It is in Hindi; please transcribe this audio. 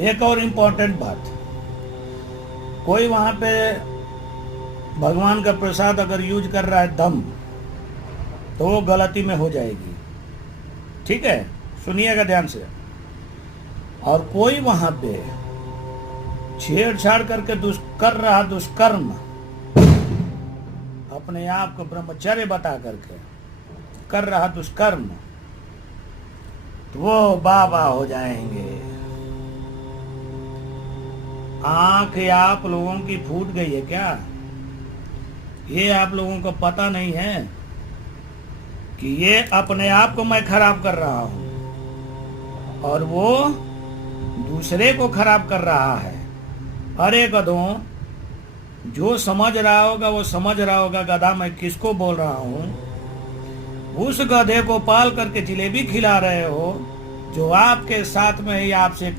एक और इम्पोर्टेंट बात, कोई वहां पे भगवान का प्रसाद अगर यूज कर रहा है दम, तो वो गलती में हो जाएगी। ठीक है, सुनिएगा ध्यान से। और कोई वहां पे छेड़छाड़ करके कर रहा दुष्कर्म, अपने आप को ब्रह्मचर्य बता करके कर रहा दुष्कर्म, तो वो बाबा हो जाएंगे। आंख आप लोगों की फूट गई है क्या? ये आप लोगों को पता नहीं है कि ये अपने आप को मैं खराब कर रहा हूं और वो दूसरे को खराब कर रहा है। अरे गधों, जो समझ रहा होगा वो समझ रहा होगा गधा मैं किसको बोल रहा हूं। उस गधे को पाल करके जिलेबी खिला रहे हो जो आपके साथ में ही आपसे